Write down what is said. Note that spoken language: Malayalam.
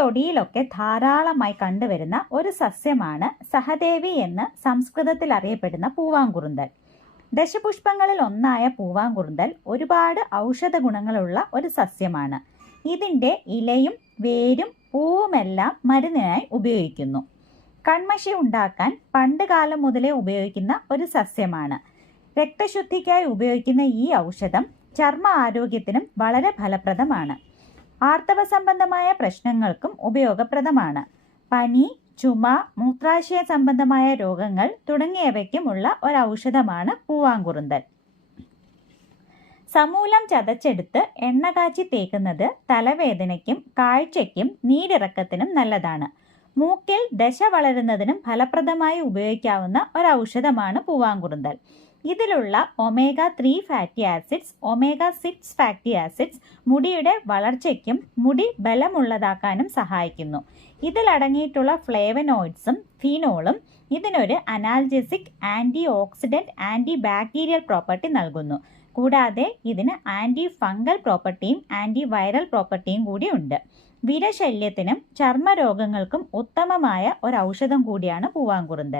തൊടിയിലൊക്കെ ധാരാളമായി കണ്ടുവരുന്ന ഒരു സസ്യമാണ് സഹദേവി എന്ന് സംസ്കൃതത്തിൽ അറിയപ്പെടുന്ന പൂവാങ്കുറുന്തൽ. ദശപുഷ്പങ്ങളിൽ ഒന്നായ പൂവാങ്കുറുന്തൽ ഒരുപാട് ഔഷധ ഗുണങ്ങളുള്ള ഒരു സസ്യമാണ്. ഇതിൻ്റെ ഇലയും വേരും പൂവുമെല്ലാം മരുന്നിനായി ഉപയോഗിക്കുന്നു. കൺമഷി ഉണ്ടാക്കാൻ പണ്ട് കാലം മുതലേ ഉപയോഗിക്കുന്ന ഒരു സസ്യമാണ്. രക്തശുദ്ധിക്കായി ഉപയോഗിക്കുന്ന ഈ ഔഷധം ചർമ്മ ആരോഗ്യത്തിനും വളരെ ഫലപ്രദമാണ്. ആർത്തവ സംബന്ധമായ പ്രശ്നങ്ങൾക്കും ഉപയോഗപ്രദമാണ്. പനി, ചുമ, മൂത്രാശയ സംബന്ധമായ രോഗങ്ങൾ തുടങ്ങിയവയ്ക്കുമുള്ള ഒരു ഔഷധമാണ് പൂവാങ്കുറുന്തൽ. സമൂലം ചതച്ചെടുത്ത് എണ്ണ കാച്ചി തേക്കുന്നത് തലവേദനയ്ക്കും കാഴ്ചയ്ക്കും നീരിറക്കത്തിനും നല്ലതാണ്. മൂക്കിൽ ദശ വളരുന്നതിനും ഫലപ്രദമായി ഉപയോഗിക്കാവുന്ന ഒരു ഔഷധമാണ് പൂവാങ്കുറുന്തൽ. ഇതിലുള്ള omega-3 fatty acids, omega-6 fatty acids മുടിയുടെ വളർച്ചയ്ക്കും മുടി ബലമുള്ളതാക്കാനും സഹായിക്കുന്നു. ഇതിലടങ്ങിയിട്ടുള്ള ഫ്ലേവനോയിഡ്സും ഫീനോളും ഇതിനൊരു analgesic, anti oxidant, anti bacterial property നൽകുന്നു. കൂടാതെ ഇതിന് ആൻറ്റി ഫംഗൽ പ്രോപ്പർട്ടിയും ആൻറ്റി വൈറൽ പ്രോപ്പർട്ടിയും കൂടി ഉണ്ട്. വിരശല്യത്തിനും ചർമ്മരോഗങ്ങൾക്കും ഉത്തമമായ ഒരു ഔഷധം കൂടിയാണ് പൂവാങ്കുറുന്തൽ.